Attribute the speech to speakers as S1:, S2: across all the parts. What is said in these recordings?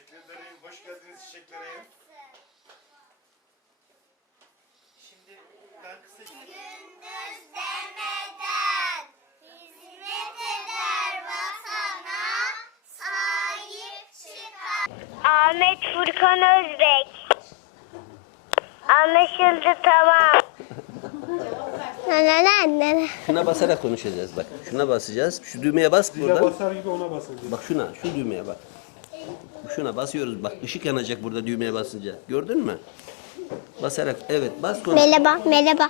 S1: Teşekkür ederim. Hoş geldiniz çiçeklereyim.
S2: Şimdi ben kısa... Gündüz demeden hizmet eder vatana sahip çıkar.
S3: Ahmet Furkan Özbek. Anlaşıldı tamam.
S4: şuna basarak konuşacağız bak. Şuna basacağız. Şu düğmeye bas burada.
S5: basar gibi ona basacağız.
S4: Bak şuna. Şu düğmeye bak. Şuna basıyoruz bak ışık yanacak burada düğmeye basınca. Gördün mü? Basarak evet bas
S6: konu. Merhaba, merhaba.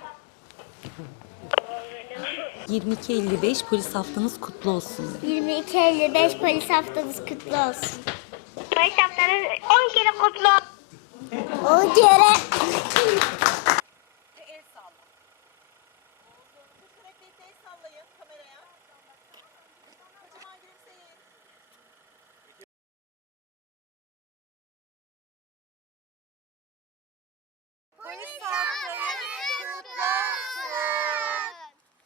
S7: 22.55 polis haftanız kutlu olsun.
S8: 22.55 polis haftanız kutlu olsun.
S9: Polis haftanız 10 kere kutlu
S6: olsun. 10 kere. 我们少年。